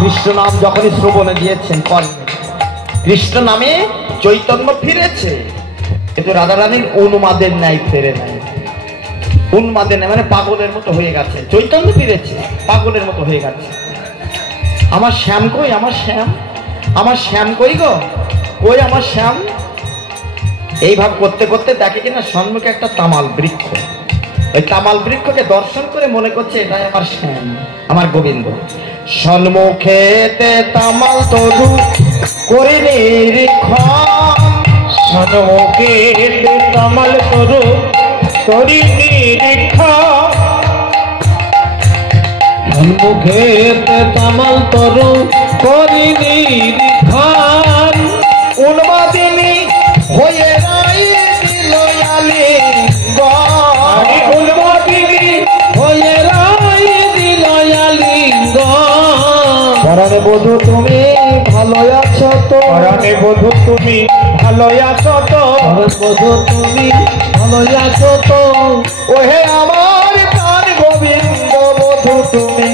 কৃষ্ণ নাম যখনই শ্রবণে দিয়েছেন কর্মে, কৃষ্ণ নামে চৈতন্য ফিরেছে, কিন্তু রাধারানীর উন্মাদের ন্যায় ফেরে নাই। উন্মাদের ন্যায় মানে পাগলের মতো হয়ে গেছে, চৈতন্য ফিরেছে, পাগলের মতো হয়ে গেছে। আমার শ্যাম কই, আমার শ্যাম, আমার শ্যাম কই গো, কই আমার শ্যাম। এইভাবে করতে করতে দেখে কিনা সম্মুখে একটা তামাল বৃক্ষ। ওই তামাল বৃক্ষকে দর্শন করে মনে করছে এটাই আমার শ্যাম, আমার গোবিন্দ। সম্মুখেতে তামাল তরু করে নিরীক্ষণ, সম্মুখেতে তামাল তরু করি নিরীক্ষণ, সম্মুখেতে তামাল তরু করি নিরীক্ষণ। উন্মাদিনী হয়ে রাই দিল আলিঙ্গন, উন্মাদিনী হয়ে রাই দিল আলিঙ্গন। পরাণে বধূ তুমি ভালো আছো তো, পরাণে বধূ তুমি ভালো আছো তো, বধূ তুমি ভালো আছো তো। ওহে আমার প্রাণ গোবিন্দ বধূ তুমি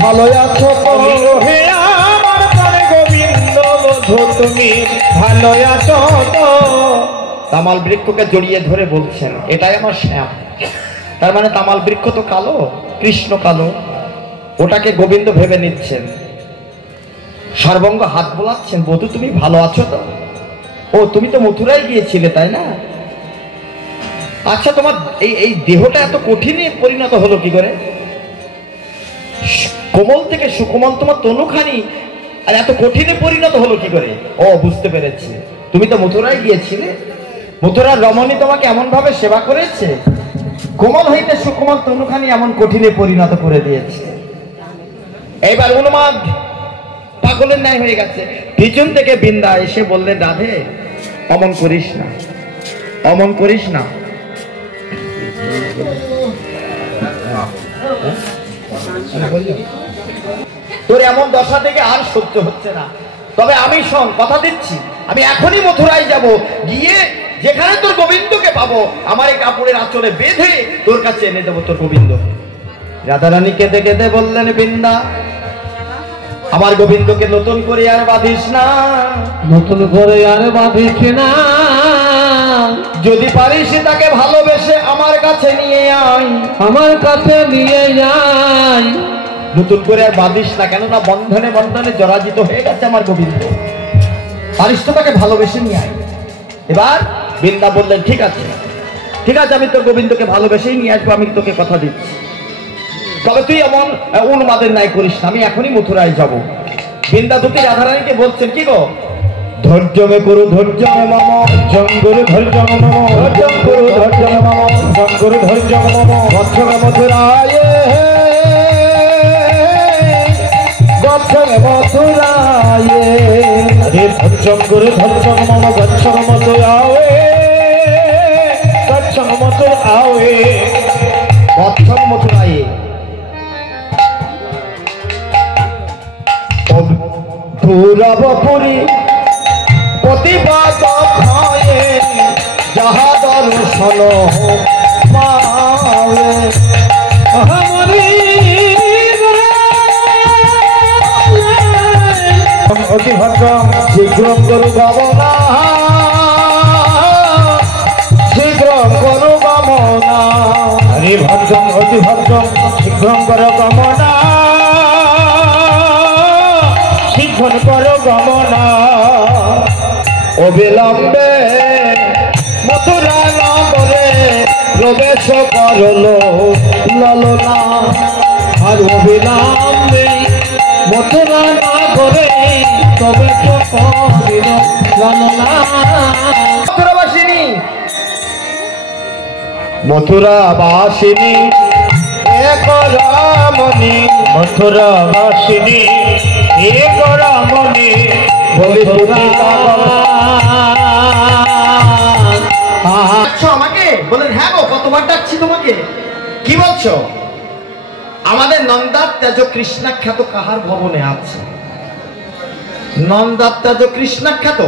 ভালো আছো তো, ওহে আমার প্রাণ গোবিন্দ বধূ তুমি ভালো আছো তো। তামাল বৃক্ষকে জড়িয়ে ধরে বলছেন এটাই আমার শ্যাম। তার মানে তামাল বৃক্ষ তো কালো, কৃষ্ণ কালো, ওটাকে গোবিন্দ ভেবে নিচ্ছেন। সর্বঙ্গ হাত বোলাচ্ছেন, বধূ তুমি ভালো আছো তো? ও তুমি তো মথুরায় গিয়েছিলে তাই না? আচ্ছা তোমার এই দেহটা এত কঠিনে পরিণত হলো কি করে? কোমল থেকে সুকোমল তোমার তনুখানি আর এত কঠিনে পরিণত হলো কি করে? ও বুঝতে পেরেছি, তুমি তো মথুরায় গিয়েছিলে, মথুরার রমণী তোমাকে এমন ভাবে সেবা করেছে, কোমল হইতে সুকোমল তনুখানি এমন কঠিনে পরিণত করে দিয়েছে। এইবার উন্মাদ পাগলের ন্যায় হয়ে গেছে। পিছন থেকে বৃন্দা এসে বললেন রাধে অমন করিস না, অমন করিস না। তোর এমন দশা থেকে আর সহ্য হচ্ছে না, তবে আমি শোন কথা দিচ্ছি, আমি এখনই মথুরায় যাব, গিয়ে যেখানে তোর গোবিন্দকে পাবো আমার এই কাপড়ের আঁচলে বেঁধে তোর কাছে এনে দেবো তোর গোবিন্দ। রাধারানী কেঁদে কেঁদে বললেন বৃন্দা আমার গোবিন্দকে নতুন করে আর বাঁধিস না, নতুন করে আর বাঁধিস না। যদি পারিস তাকে ভালোবেসে আমার কাছে নিয়ে আয়, আমার কাছে নিয়ে যাই। নতুন করে আর বাঁধিস না, কেননা বন্ধনে বন্ধনে জরাজিত হয়ে গেছে আমার গোবিন্দ। পারিস তো তাকে ভালোবেসে নিয়ে আয়। এবার বৃন্দা বললেন ঠিক আছে, ঠিক আছে, আমি তোর গোবিন্দকে ভালোবেসেই নিয়ে আসবো, আমি তোকে কথা দিচ্ছি, তবে তুই এমন উন্মাদের ন্যায় করিস না, আমি এখনই মথুরায় যাব। বৃন্দা দুটি রাধারানীকে বলছেন কি গো, ধৈর্য মে করু ধৈর্য মে মম, জঙ্গুরু ধৈর্য মম, ধৈর্য করু ধৈর্য মে মম, জঙ্গুরু ধৈর্য মম। গচ্ছ মে মথুরায়, গচ্ছ মে মথুরায়। হরে জঙ্গুরু ধৈর্য মম, গচ্ছ মথুরায়, গচ্ছ মথুরায়, গচ্ছ মথুরায়। পূরবপুরী প্রতিবাদ খায়ে যাহা দর্শন পাবে, অতি ভদ্রম শীঘ্র করু গমনা, শীঘ্র করু গমনা। হরে ভদ্রম অতি ভদ্রম শীঘ্রম কর গমনা, শীঘ্র কর গমনা। অবিলম্বে মথুরা নগরে প্রবেশ করল ললনা, আর অবিলম্বে মথুরা নগরে প্রবেশ করিল ললনা। মথুরাবাসিনী, মথুরাবাসিনী এক রামণি, মথুরাবাসিনী এক রামণি, আমাকে বলেন হ্যাঁ গো, কতবার ডাকছি তোমাকে, কি বলছো? আমাদের নন্দাত্যাজ কৃষ্ণাখ্যাত কাহার ভবনে আছে? নন্দাত্যাজ কৃষ্ণাখ্যাত?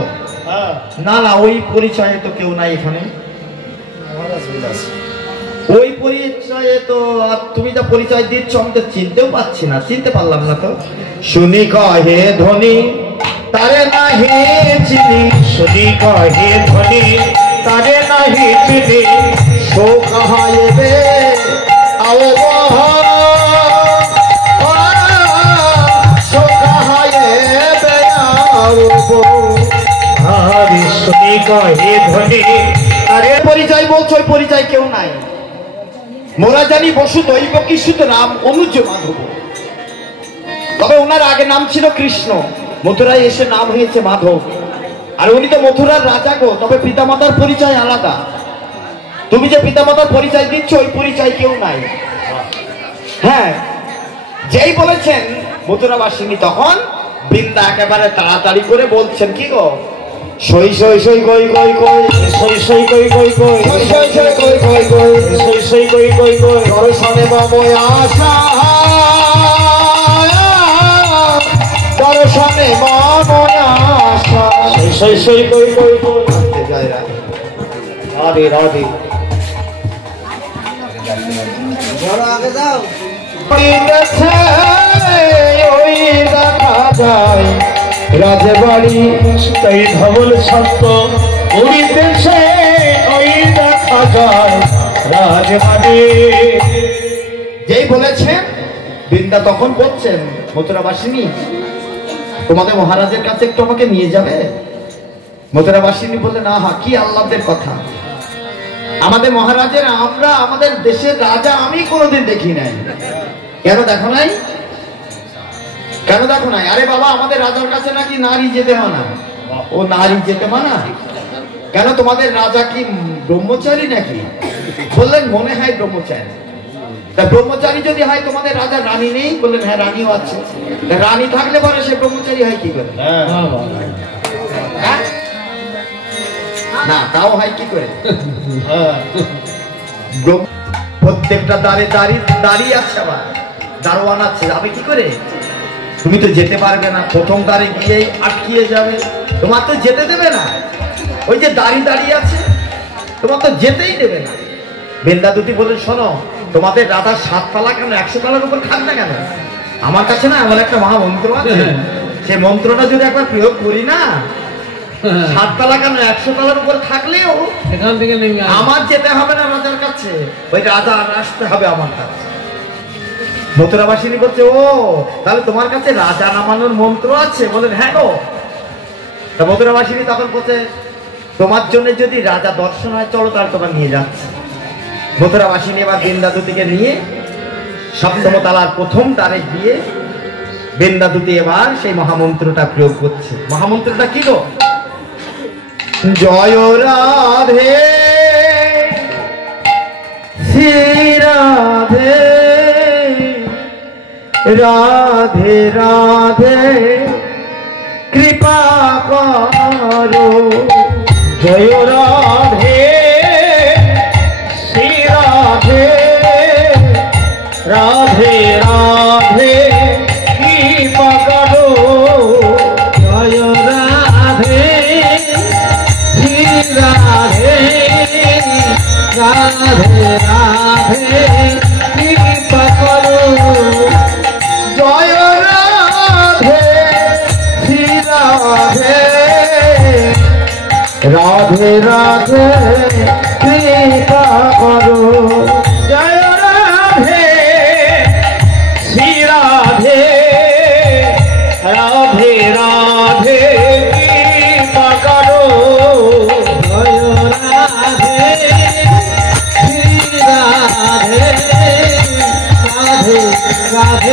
না না, ওই পরিচয়ে তো কেউ নাই এখানে। ওই পরিচয় এ তো আর তুমি যা পরিচয় দিচ্ছ আমি তো চিনতেও পাচ্ছি না, চিনতে পারলাম না তো। শুনি কহে ধনী তারে নাহি চিনি, শুনি কহে ধনী তারে নাহি চিনি, সো কাহাইবে আও সো কাহাইবে আও। আরে শুনি কহে ধনী তারে পরিচয় বলছো, ওই পরিচয় কেউ নাই। মোরা জানি বসু দৈব কিশুত রাম অনুজ মাধব, তবে ওনার আগে নাম ছিল কৃষ্ণ, মথুরায় এসে নাম হয়েছে মাধব। আর উনি তো মথুরার রাজা গো, তবে পিতামাতার পরিচয় আলাদা। তুমি যে পিতামাতার পরিচয় দিচ্ছ ওই পরিচয় কেউ নাই। হ্যাঁ, যেই বলেছেন মথুরাবাসিনী, তখন বৃন্দা একেবারে তাড়াতাড়ি করে বলছেন, কি গো সই সই সই কই কই কই, সই সই কই কই কই, সই সই সই কই কই কই, সই সই কই কই কই, দর্শনে বাবয় আশা, দর্শনে বাবয় আশা। সই সই সই কই কই কই। জয় রাম। রাধে রাধে। গেছে ওই দেখা যায় রাজবাড়ি, তাই ধবল সত্য উড়িতেছে ওই দেখা যায় রাজবাড়ি। যেই বলেছেন বৃন্দা তখন বলছেন, মথুরাবাসিনী তোমাদের মহারাজের কাছে একটু আমাকে নিয়ে যাবে? মথুরাবাসিনী বলে, না হা, কি আল্লাহদের কথা, আমাদের মহারাজের, আমরা আমাদের দেশের রাজা আমি কোনোদিন দেখি নাই। কেন দেখো নাই? কেন দেখো নাই? আরে বাবা, আমাদের রাজার কাছে নাকি নারী যেতে মানা। ও নারী যেতে মানা কেন? তোমাদের রাজা কি ব্রহ্মচারী নাকি? বললেন মনে হয় ব্রহ্মচারী। তা ব্রহ্মচারী যদি হয় তোমাদের রাজা রানী নেই? বললেন হ্যাঁ, রানীও আছে। তা রানী থাকলে পরে সে ব্রহ্মচারী হয় কি করে? হ্যাঁ? না, তাও হয় কি করে? প্রত্যেকটা দ্বারে দাঁড়িয়ে আছে, আবার দারোয়ান আছে, যাবে কি করে? তুমি তো যেতে পারবে না, প্রথম দ্বারে গিয়েই আটকিয়ে যাবে, তোমার তো যেতে দেবে না। ওই যে দাঁড়িয়ে আছে, তোমার তো যেতেই দেবে না। বেন্দা দুটি বলে, শোনো, তোমাদের রাধার 7 তালা কেন 100 তালার উপর খান না কেন? আমার কাছে না এমন একটা মহামন্ত্র আছে, সে মন্ত্রটা যদি একবার প্রয়োগ করি না, 7 তালা কেন 100 তালার উপর থাকলেও আমার যেতে হবে না রাজার কাছে, ওই রাজা আসতে হবে আমার কাছে। মথুরাবাসিনী বলছে, ও তাহলে তোমার কাছে রাজা নামানোর মন্ত্র আছে? বলেন হ্যাঁ গো। তা মথুরাবাসিনী তখন বলছে, তোমার জন্য যদি রাজা দর্শন হয়, চলো তাহলে তোমার নিয়ে যাচ্ছে। মথুরাবাসিনী এবার বৃন্দা দুটিকে নিয়ে 7ম তালার প্রথম দ্বারে গিয়ে বৃন্দা দুটি এবার সেই মহামন্ত্রটা প্রয়োগ করছে। মহামন্ত্রটা কি গো? জয় রাধে শ্রী রাধে, রাধে রাধে কৃপা করো। জয় রাধে শ্রী রাধে, রাধে রাধে কৃপা করো। জয় রাধে শ্রী রাধে, রাধে রাধে কৃপা করো। জয় রাধে শ্রী রাধে, রাধে রাধে কৃপা করো। জয় রাধে শ্রী রাধে, রাধে রাধে কৃপা করো। জয় রাধে শ্রী রাধে, রাধে রাধে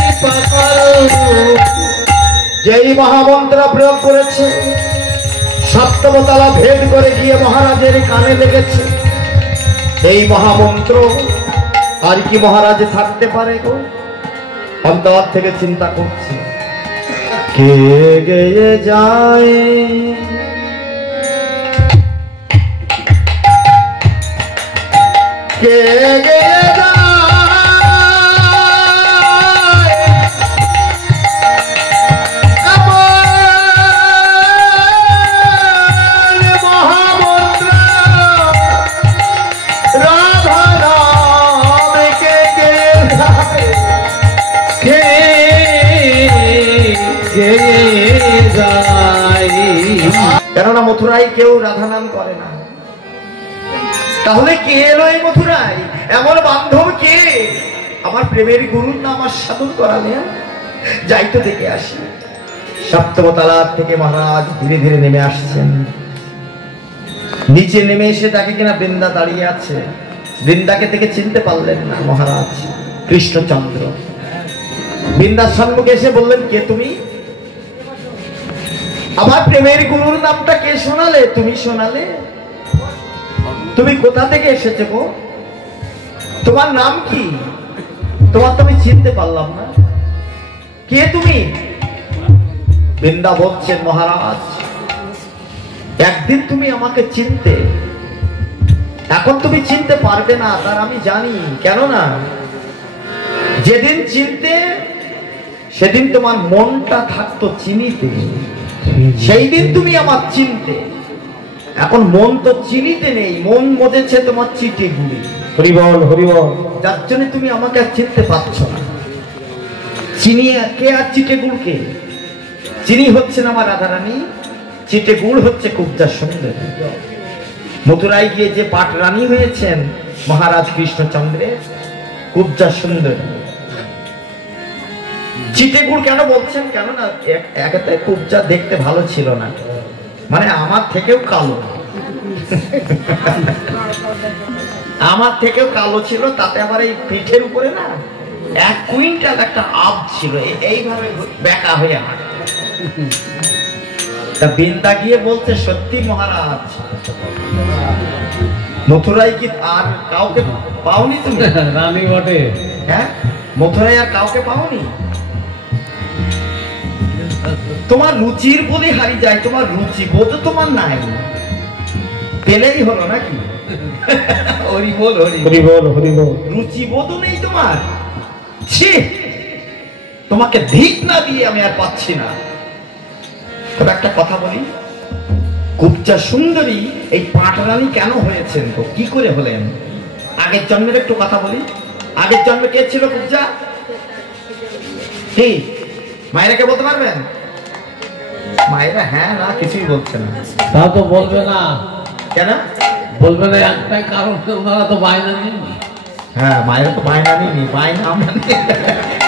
কৃপা করো। যেই মহামন্ত্র প্রয়োগ করেছে, 7ম তলা ভেদ করে গিয়ে মহারাজের কানে লেগেছে। এই মহামন্ত্র আর কি মহারাজ থাকতে পারে গো? অন্তর থেকে চিন্তা করছি, কে গেয়ে যায়, কে গেয়ে যায় মহামন্ত্র, রাধা মথুরায় কেউ রাধা নাম করে না। তাহলে কে এলো এই মথুরায়? এমন বান্ধব কে? আমার প্রেমের গুরুর নাম আস্বাদন করালেন। যাই তো দেখে আসি। সপ্তমতলার থেকে মহারাজ ধীরে ধীরে নেমে আসছেন। নিচে নেমে এসে তাকে কিনা বৃন্দা দাঁড়িয়ে আছে। বৃন্দাকে থেকে চিনতে পারলেন না মহারাজ কৃষ্ণচন্দ্র। বৃন্দার সম্মুখে এসে বললেন, কে তুমি? আমার প্রেমের গুরুর নামটা কে শোনালে? তুমি শোনালে। তুমি কোথা থেকে এসেছো গো? তোমার নাম কি? তোমার তো আমি চিনতে পারলাম না। কে তুমি? বৃন্দা বলছেন, মহারাজ একদিন তুমি আমাকে চিনতে, এখন তুমি চিনতে পারবে না তার আমি জানি। কেননা যেদিন চিনতে সেদিন তোমার মনটা থাকতো চিনিতে, সেই দিন তুমি আমার চিনতে। এখন মন তো চিনিতে নেই, মন মজেছে তোমার চিটে গুড়ি। হরি বল, হরি বল। যার জন্য তুমি আমাকে আর চিনতে পারছো না। চিনি কে আর চিটে গুড় কে? চিনি হচ্ছেন আমার রাধারানী, চিটে গুড় হচ্ছে কুব্জা সুন্দরী। মথুরায় গিয়ে যে পাট রানী হয়েছেন মহারাজ কৃষ্ণচন্দ্রের, কুব্জা সুন্দরী। চিটে গুড় কেন বলছেন? কেননা একে কুব্জা দেখতে ভালো ছিল না, মানে আমার থেকেও কালো। আমার থেকেও কালো ছিল, তাতে আবার এই পিঠের উপরে না 1 কুইন্টাল একটা আব ছিল, এইভাবে বেঁকা হয়ে হাঁটে। তা বৃন্দা গিয়ে বলছে, সত্যি মহারাজ মথুরায় কি আর কাউকে পাওনি তুমি? রানী বটে। হ্যাঁ, মথুরায় আর কাউকে পাওনি? তোমার রুচির বলে হারি যায়, তোমার রুচি বোধ তোমার নাই, পেলেই হলো নাকি? হরি বল, হরি বল, হরি বল। রুচি বোধ নেই তোমার। ছি, তোমাকে ধিক না দিয়ে আমি আর পাচ্ছি না। তবে একটা কথা বলি, কুব্জা সুন্দরী এই পাটরানী কেন হয়েছেন তো? কি করে হলেন? আগের জন্মের একটু কথা বলি। আগের জন্মে কে ছিল কুব্জা? কি মায়েরাকে বলতে পারবেন? মায়েরা হ্যাঁ না কিছুই বলছে না। তা তো বলবে না। কেন বলবে না? একটাই কারণ, ওনারা তো বায়না নেননি। হ্যাঁ, মায়েরা তো বায়না নেই, বায়না আমরা নিই।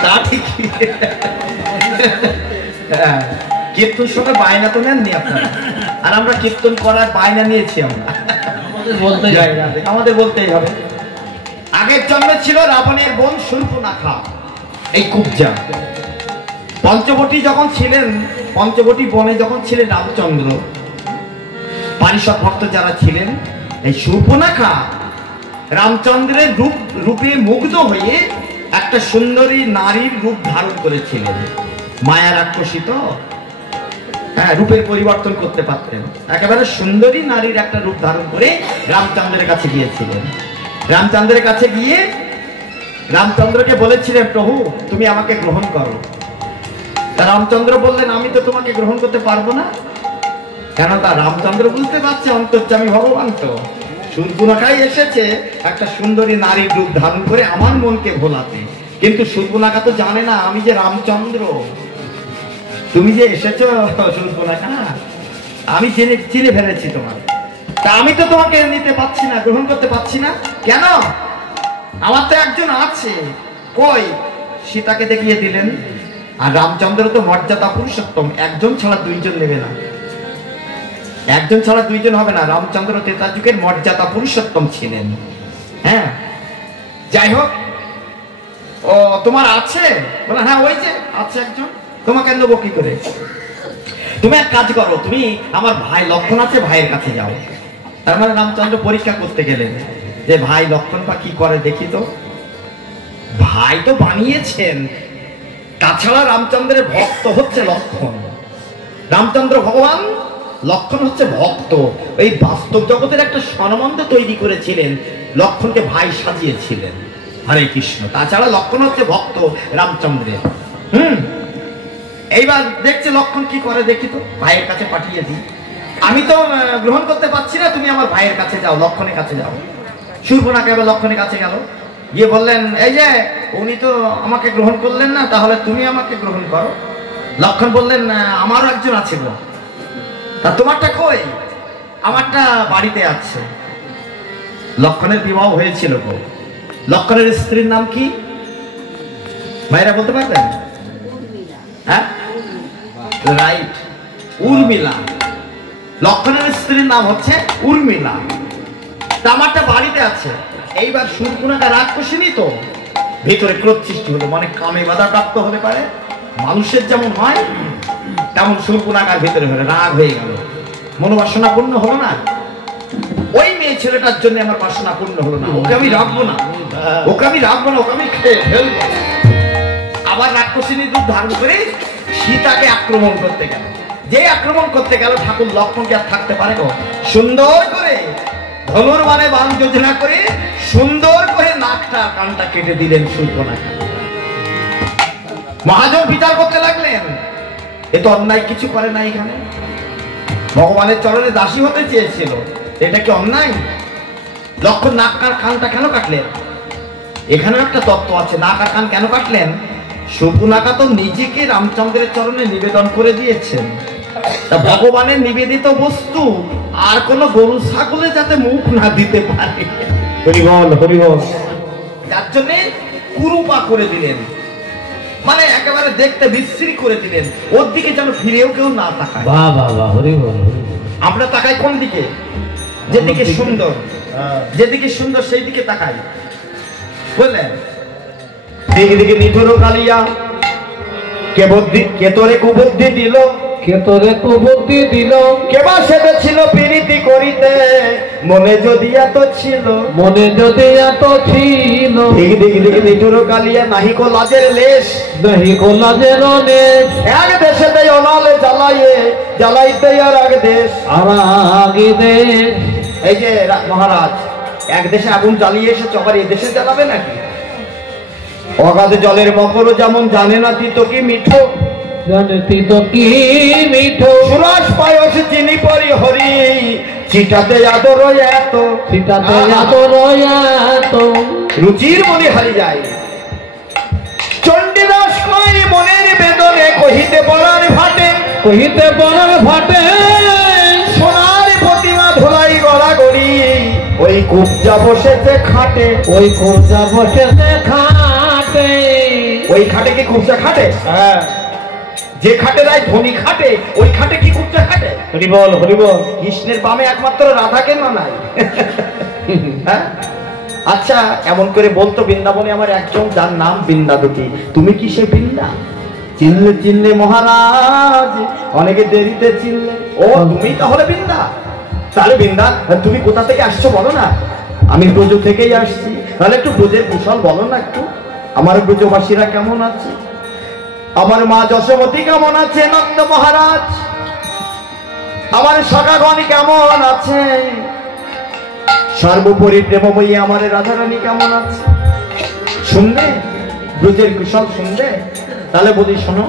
তা ঠিকই। হ্যাঁ, কীর্তন সময় বায়না তো নেননি আপনারা, আর আমরা কীর্তন করার বায়না নিয়েছি। আমরা আমাদের বলতেই হবে। আগের জন্মে ছিল রাবণের বোন শূর্পণখা, এই কুব্জা। পঞ্চবটী যখন ছিলেন, পঞ্চবটী বনে যখন ছিলেন রামচন্দ্র, পারিষদ ভক্ত যারা ছিলেন, এই শূর্পণখা রামচন্দ্রের রূপে মুগ্ধ হয়ে একটা সুন্দরী নারীর রূপ ধারণ করেছিলেন। মায়ার আকর্ষিত, হ্যাঁ, রূপের পরিবর্তন করতে পারতেন। একেবারে সুন্দরী নারীর একটা রূপ ধারণ করে রামচন্দ্রের কাছে গিয়েছিলেন। রামচন্দ্রের কাছে গিয়ে রামচন্দ্রকে বলেছিলেন, প্রভু তুমি আমাকে গ্রহণ করো। রামচন্দ্র বললেন, আমি তো তোমাকে গ্রহণ করতে পারবো না। কেন? তা রামচন্দ্র বুঝতে পারছে অন্তর্যামী ভগবান তো। শূর্পণখাই এসেছে একটা সুন্দরী নারীর রূপ ধারণ করে আমার মনকে ভোলাতে, কিন্তু শূর্পণখা তো জানে না আমি যে রামচন্দ্র। তুমি যে এসেছো শূর্পণখা, আমি চিনে ফেলেছি তোমার। তা আমি তো তোমাকে নিতে পারছি না, গ্রহণ করতে পারছি না। কেন? আমার তো একজন আছে। কই? সীতাকে দেখিয়ে দিলেন। আর রামচন্দ্র তো মর্যাদা পুরুষোত্তম, একজন ছাড়া দুইজন নেবে না, একজন ছাড়া দুইজন হবে না। রামচন্দ্র ত্রেতা যুগের মর্যাদা পুরুষোত্তম ছিলেন। হ্যাঁ, যাই হোক, ও তোমার আছে? বলে হ্যাঁ, ওই যে আছে একজন। তোমাকে নেবো কি করে? তুমি এক কাজ করো, তুমি আমার ভাই লক্ষণ আছে, ভাইয়ের কাছে যাও। তার মানে রামচন্দ্র পরীক্ষা করতে গেলেন যে ভাই লক্ষণটা কি করে দেখি তো। ভাই তো বানিয়েছেন, তাছাড়া রামচন্দ্রের ভক্ত হচ্ছে লক্ষণ। রামচন্দ্র ভগবান, লক্ষণ হচ্ছে ভক্ত। এই বাস্তব জগতের একটা সম্বন্ধ তৈরি করেছিলেন, লক্ষণকে ভাই সাজিয়েছিলেন। হরে কৃষ্ণ। তাছাড়া লক্ষণ হচ্ছে ভক্ত রামচন্দ্রের। এইবার দেখছে লক্ষণ কি করে দেখি তো, ভাইয়ের কাছে পাঠিয়ে দিই। আমি তো গ্রহণ করতে পারছি না, তুমি আমার ভাইয়ের কাছে যাও, লক্ষণের কাছে যাও। শূর্পণখা এবার লক্ষণের কাছে গেল, গিয়ে বললেন, এই যে উনি তো আমাকে গ্রহণ করলেন না, তাহলে তুমি আমাকে গ্রহণ করো। লক্ষণ বললেন, আমারও একজন আছে গো। তা তোমারটা কই? আমারটা বাড়িতে আছে। লক্ষণের বিবাহ হয়েছিল গো। লক্ষণের স্ত্রীর নাম কি ভাইরা বলতে পারবেন? হ্যাঁ, রাইট, উর্মিলা। লক্ষণের স্ত্রীর নাম হচ্ছে উর্মিলা। তা আমারটা বাড়িতে আছে। এইবার শূর্পণখা রাক্ষসিনী তো, ভেতরে ক্রোধ সৃষ্টি হলো, মানে কামে বাধা প্রাপ্ত হতে পারে মানুষের যেমন হয়, তেমন শূর্পণখার ভেতরে হলো, রাগ হয়ে গেল, মনোবাসনা পূর্ণ হলো না। ওই মেয়ে ছেলেটার জন্য আমার বাসনা পূর্ণ হলো না, ওকে আমি রাখবো না, ওকে আমি রাখবো না, ওকে আমি খেয়ে ফেলবো। আবার রাক্ষসিনী রূপ ধারণ করে সীতাকে আক্রমণ করতে গেল। যে আক্রমণ করতে গেল, ঠাকুর লক্ষ্মণকে আর থাকতে পারে গো, সুন্দর করে ধনুর মানে বান যোজনা করে সুন্দর করে নাকটা কানটা কেটে দিলেন শূর্পণখা। মহাজন বিচার করতে লাগলেন, এ তো অন্যায় কিছু করে না, এখানে ভগবানের চরণে দাসী হতে চেয়েছিল, এটা কি অন্যায়? লক্ষণ নাক আর কানটা কেন কাটলেন? এখানেও একটা তত্ত্ব আছে, নাক আর কান কেন কাটলেন? শূর্পণখা তো নিজেকে রামচন্দ্রের চরণে নিবেদন করে দিয়েছেন। তা ভগবানের নিবেদিত বস্তু আর কোন গরু ছাগলে যাতে মুখ না দিতে পারে, হরিবল হরিবল, যার জন্য কুরুপা করে দিলেন, মানে একেবারে দেখতে বিশ্রী করে দিলেন, ওর দিকে যেন ফিরেও কেউ না তাকায়। বাহ বাহ বাহ, হরিবল। আমরা তাকাই কোন দিকে? যেদিকে সুন্দর, যেদিকে সুন্দর সেই দিকে তাকাই, বুঝলেন? দিকে দিকে নিঠুর কালিয়া, কে বুদ্ধি, কে তোরে কুবুদ্ধি দিল, কে তোরে কুবুদ্ধি দিল, কেবা সেটা ছিল প্রীতি করিতে, মনে যদি এত ছিল, মনে যদি এত ছিল, দিকে দিকে দিকে নিঠুর কালিয়া, নাহি কো লাজের লেশ, নাহি কো লাজের লেশ, এক দেশেতে অনলে জ্বালাইয়ে, জ্বালাইতে আর এক দেশ, আর আগে দেশ। এই যে মহারাজ, এক দেশে আগুন জ্বালিয়ে এসেছে, আবার এই দেশে জ্বালাবে নাকি? অগাধ জলের মকর যেমন জানে না তিত কি মিঠো, জানে তিত কি মিঠো, সুরস পায়স চিনি পরি হরি, চিটাতে আদর এত, চিটাতে আদর এত, রুচির মনে হারি যায়। চণ্ডীদাস কই মনের বেদনে, কহিতে পরার ভাটে, কহিতে পরার ভাটে, সোনার প্রতিমা ধোলাই গড়া গড়ি, ওই কুবজা বসেছে খাটে, ওই কুবজা বসেছে খাটে। ওই খাটে কি কুবজা খাটে? হ্যাঁ, যে খাটে রায় ধনী খাটে, ওই খাটে কি কুবজা খাটে? হরিবল হরিবল। কৃষ্ণের বামে একমাত্র রাধাকে মানায়। হ্যাঁ? আচ্ছা, এমন করে বলতো বৃন্দাবনে আমার একজন, যার নাম বৃন্দাবতী, তুমি কি সে বৃন্দা? চিনলে চিনলে মহারাজ, অনেকে দেরিতে চিনলে। ও তুমি তাহলে বৃন্দা? তাহলে বৃন্দা তুমি কোথা থেকে আসছো বলো না? আমি ব্রজ থেকেই আসছি। তাহলে একটু ব্রজের কুশল বলো না একটু, আমার ব্রজবাসীরা কেমন আছে, আমার মা যশোমতী কেমন আছে, নন্দ মহারাজ, আমার সখাগণ কেমন আছে, সর্বোপরি প্রেমময়ী আমার রাধারানী কেমন আছে? শুনবে ব্রজের কুশল শুনবে? তাহলে বলি শোনো,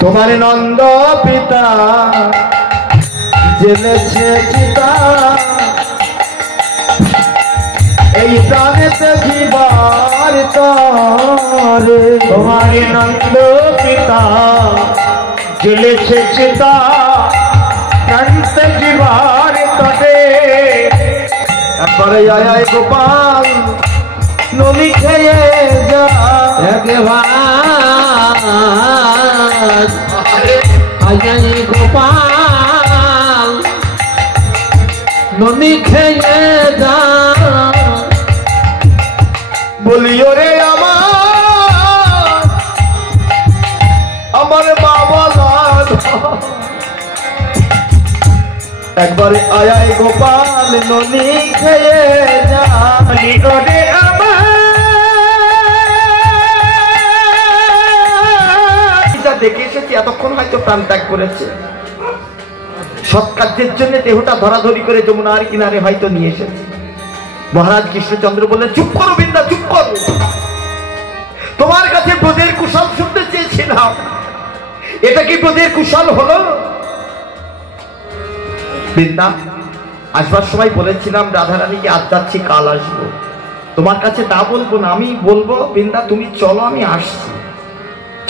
তোমার নন্দ পিতা জেলেছে চিতা, এই প্রাণেতে জীবার তরে, তোমার নন্দ পিতা জেলেছে চিতা, প্রাণতে জীবার তরে, একবারে আয় গোপাল নলি খেয়ে যা, আয় গোপাল নদী খেয়ে যা, বলিও রে আমার বাবা লাল, একবারে আয় গোপাল নলি খেয়ে যা, বলিও রে দেখে এসেছি, এতক্ষণ হয়তো প্রাণ ত্যাগ করেছে, সৎ কার্যের জন্য দেহটা ধরাধরি করে যমুনার কিনারে হয়তো নিয়ে এসেছে। মহারাজ কৃষ্ণচন্দ্র বললেন, চুপ করো বৃন্দা, চুপ করো, তোমার কাছে ব্রজের কুশল শুনতে চেয়েছিলাম, এটা কি ব্রজের কুশল হলো? বৃন্দা, আসবার সময় বলেছিলাম রাধারানীকে আজ যাচ্ছি, কাল আসবো, তোমার কাছে তা বলবো না, আমি বলবো বৃন্দা তুমি চলো, আমি আসছি,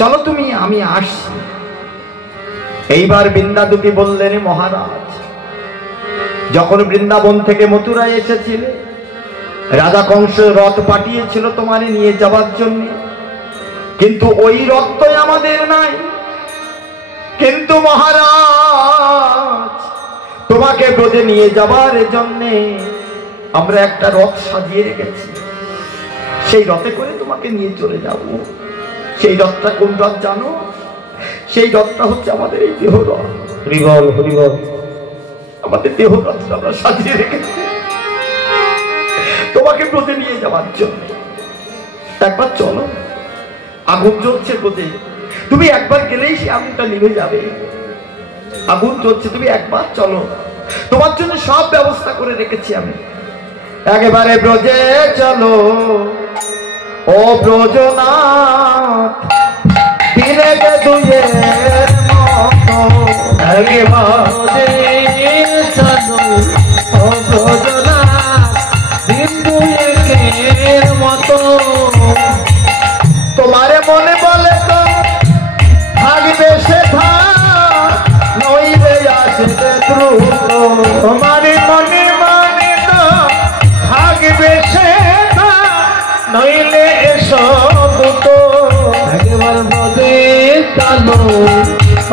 চলো তুমি, আমি আসছি। এইবার বৃন্দা দুটি বললেন, মহারাজ যখন বৃন্দাবন থেকে মথুরায় এসেছিলে, রাজা কংস রথ পাঠিয়েছিল তোমারে নিয়ে যাবার জন্য, কিন্তু ওই রথ তো আমাদের নাই। কিন্তু মহারাজ, তোমাকে ব্রজে নিয়ে যাবার জন্য আমরা একটা রথ সাজিয়ে রেখেছি, সেই রথে করে তোমাকে নিয়ে চলে যাব। সেই রথটা কোন রথ জানো? সেই রথটা হচ্ছে আমাদের এই দেহ রথ। হরিবল হরিবল। আমাদের দেহ রথটা আমরা সাজিয়ে রেখেছি তোমাকে ব্রজে নিয়ে যাওয়ার জন্য। একবার চলো, আগুন জ্বলছে ব্রজে, তুমি একবার গেলেই সে আগুনটা নিভে যাবে। আগুন জ্বলছে, তুমি একবার চলো, তোমার জন্য সব ব্যবস্থা করে রেখেছি আমি। একেবারে ব্রজে চলো ও ব্রজনাথ, দিনে দুয়ের মতো। একেবারে চলো ও ব্রজনাথ, দিন দুয়েকের মতো। তোমারে মনে বলে তো ভাগবে সে ধার, নইবে আসবে দ্রুত। তোমারে মনে মনে তো থাকবে সে ধার, নইলে এসো দ্রুত। একেবারে ব্রজে চলো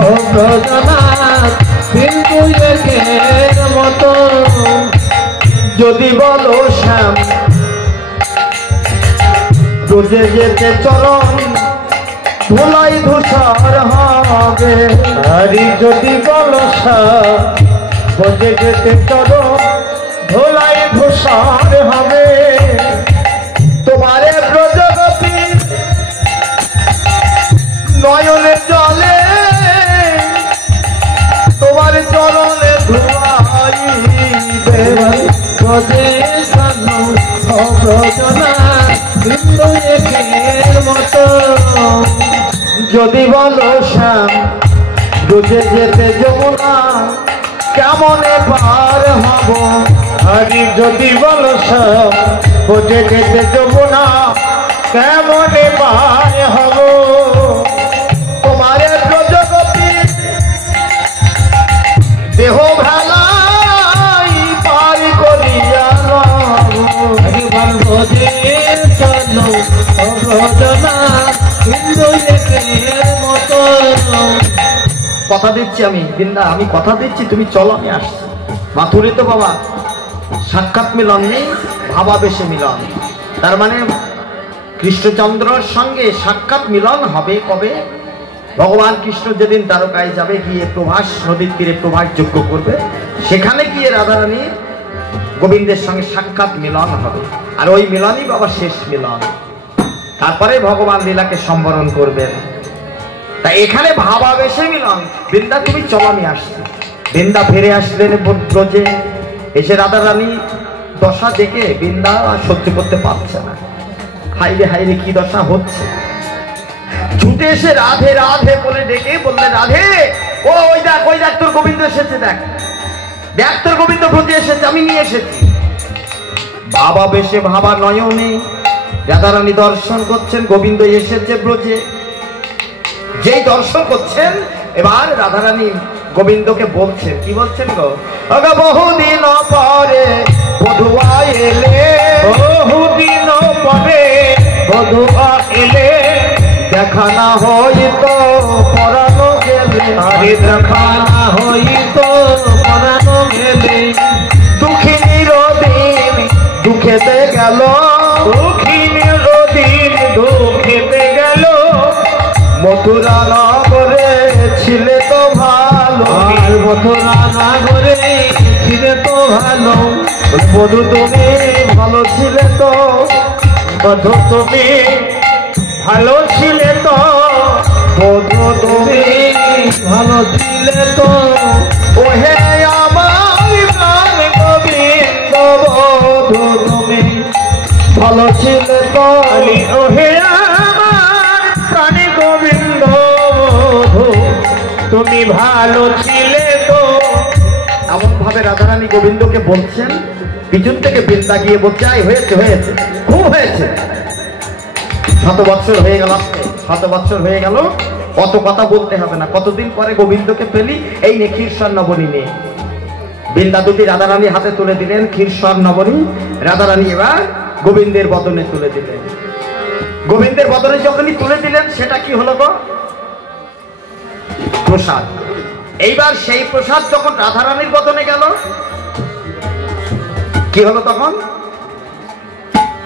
ও ব্রজনাথ, দিন দুয়েকের মতো। যদি বলো শ্যাম ব্রজে যেতে চরণ, ধুলাই ধূসর হবে। আরে যদি বলো ব্রজে যেতে চলো, ধোলাই ধূসর হবে। তোমারে ব্রজগতি নয়নে জলে, তোমার চরণে ধুলাইবে। ব্রজে চলো ও ব্রজনাথ, দিন দুয়েকের মতো। যদি বলো শ্যাম ব্রজে যেতে যমুনা, কেমনে পার হব। আরে যদি বলো ব্রজে যেতে যাবো না, কেমনে পার হব। তোমারে ব্রজগতি দেহ ভেলাই পার করিয়া লব। একেবারে ব্রজে চলো ও ব্রজনাথ, দিন দুয়েকের মতো। কথা দিচ্ছি আমি বৃন্দা, আমি কথা দিচ্ছি, তুমি চলো, আমি আসছি। মাথুরে তো বাবা সাক্ষাৎ মিলন নেই, ভাবাবেশে মিলন। তার মানে কৃষ্ণচন্দ্রর সঙ্গে সাক্ষাৎ মিলন হবে কবে? ভগবান কৃষ্ণ যেদিন দ্বারকায় যাবে, গিয়ে প্রভাস নদীর তীরে প্রভাস যজ্ঞ করবে, সেখানে গিয়ে রাধারানী গোবিন্দের সঙ্গে সাক্ষাৎ মিলন হবে। আর ওই মিলনই বাবা শেষ মিলন। তারপরে ভগবান লীলাকে সম্বরণ করবেন। তা এখানে ভাবাবেশে মিলন। বৃন্দা তুমি চলো, আমি আসছি। বৃন্দা ফিরে আসলেন ব্রজে। এসে রাধারানী দশা দেখে বৃন্দা আর সহ্য করতে পারছে না। হাইরে হাইরে কি দশা হচ্ছে। ছুটে এসে রাধে রাধে বলে ডেকে বললেন, রাধে ও ওই দেখ তোর গোবিন্দ এসেছে, দেখ দেখ তোর গোবিন্দ ব্রজে এসেছে, আমি নিয়ে এসেছি। ভাবা বেশে ভাবা নয়নে রাধারানী দর্শন করছেন, গোবিন্দ এসেছে ব্রজে। যেই দর্শন করছেন, এবার রাধারানী গোবিন্দকে বলছেন, কি বলছেন গো? বহুদিন পরে বধুয়া এলে, বহুদিন পরে বধুয়া এলে, দেখা না হইতো পরানো গেলে। আরে দেখা না হইতো পরানো গেলে। দুঃখিনীর দিন দুঃখেতে গেল, দুঃখিনীর দিন দুঃখেতে গেল। মথুরা নগরে ছিলে তো ভালো। আর মথুরা নগরে ছিলে তো ভালো। বধু তুমি ভালো ছিলে তো, বধু তুমি ভালো ছিলে তো, বধু তুমি ভালো ছিলে তো। ওহে আমার প্রাণ গোবিন্দ, বধু তুমি ভালো ছিলে তো। ওহে আমার প্রাণী গোবিন্দ, বধু তুমি ভালো ছিলে তো। এমন ভাবে রাধারানী গোবিন্দকে বলছেন, পিছন থেকে বৃন্দা গিয়ে বলছে, আই হয়েছে হয়েছে, খুব হয়েছে। 7 বছর হয়ে গেল, 7 বছর হয়ে গেল, অত কথা বলতে হবে না। কতদিন পরে গোবিন্দকে পেলি এই নেক্ষীশ্বর নবনী নিয়ে। বিন্দা দুটি রাধারানীর হাতে তুলে দিলেন, ক্ষীরসর নবনী। রাধারানী এবার গোবিন্দের বদনে তুলে দিলেন। গোবিন্দের বদনে যখনই তুলে দিলেন, সেটা কি হলো গো? প্রসাদ। এইবার সেই প্রসাদ যখন রাধারানীর বদনে গেল, কি হলো তখন?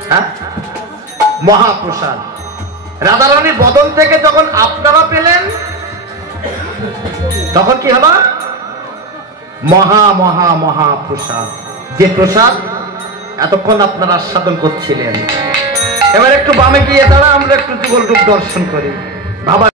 হ্যাঁ, মহাপ্রসাদ। রাধারানীর বদন থেকে যখন আপনারা পেলেন, তখন কি হলো? মহা মহা মহাপ্রসাদ। যে প্রসাদ এতক্ষণ আপনারা আস্বাদন করছিলেন। এবার একটু বামে গিয়ে দাঁড়া, আমরা একটু যুগল রূপ দর্শন করি। বাবা